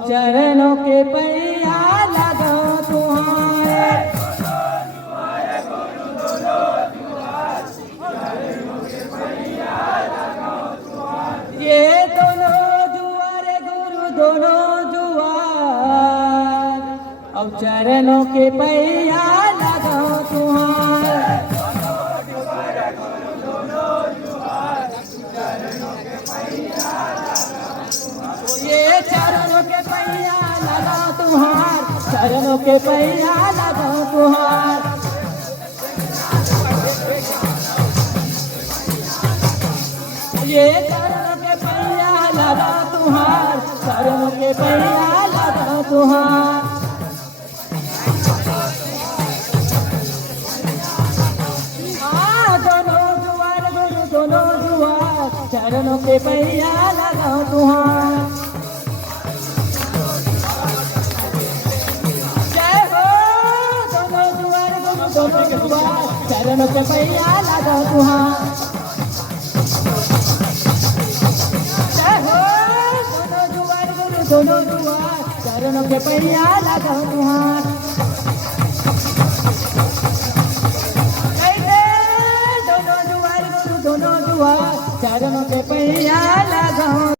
चरणों के पैया लगाओ तुम्हारे। ये दोनों जुआर गुरु दोनों जुआर, अब चरणों के पैया लगाओ तुम्हारे। ये चरणों के पैया लगाओ तुम्हार, चरणों के पैया लगाओ तुम्हार। ये चरणों के पैया लगाओ तुम्हार, चरणों के पैया लगाओ तुम्हार। दोनों जुआर गुरु दोनों जुआर, चरणों के पैया लगाओ तुम्हार। जय हो दोनों जुआर गुरु दोनों जुआर, चरणों के पैया लगाओ तुम्हार। जय हो दोनों जुआर गुरु दोनों जुआर, चरणों के पैया लगाओ तुम्हार। दोनों जुआर गुरु दोनों जुआर, चरणों के पैया लगाओ।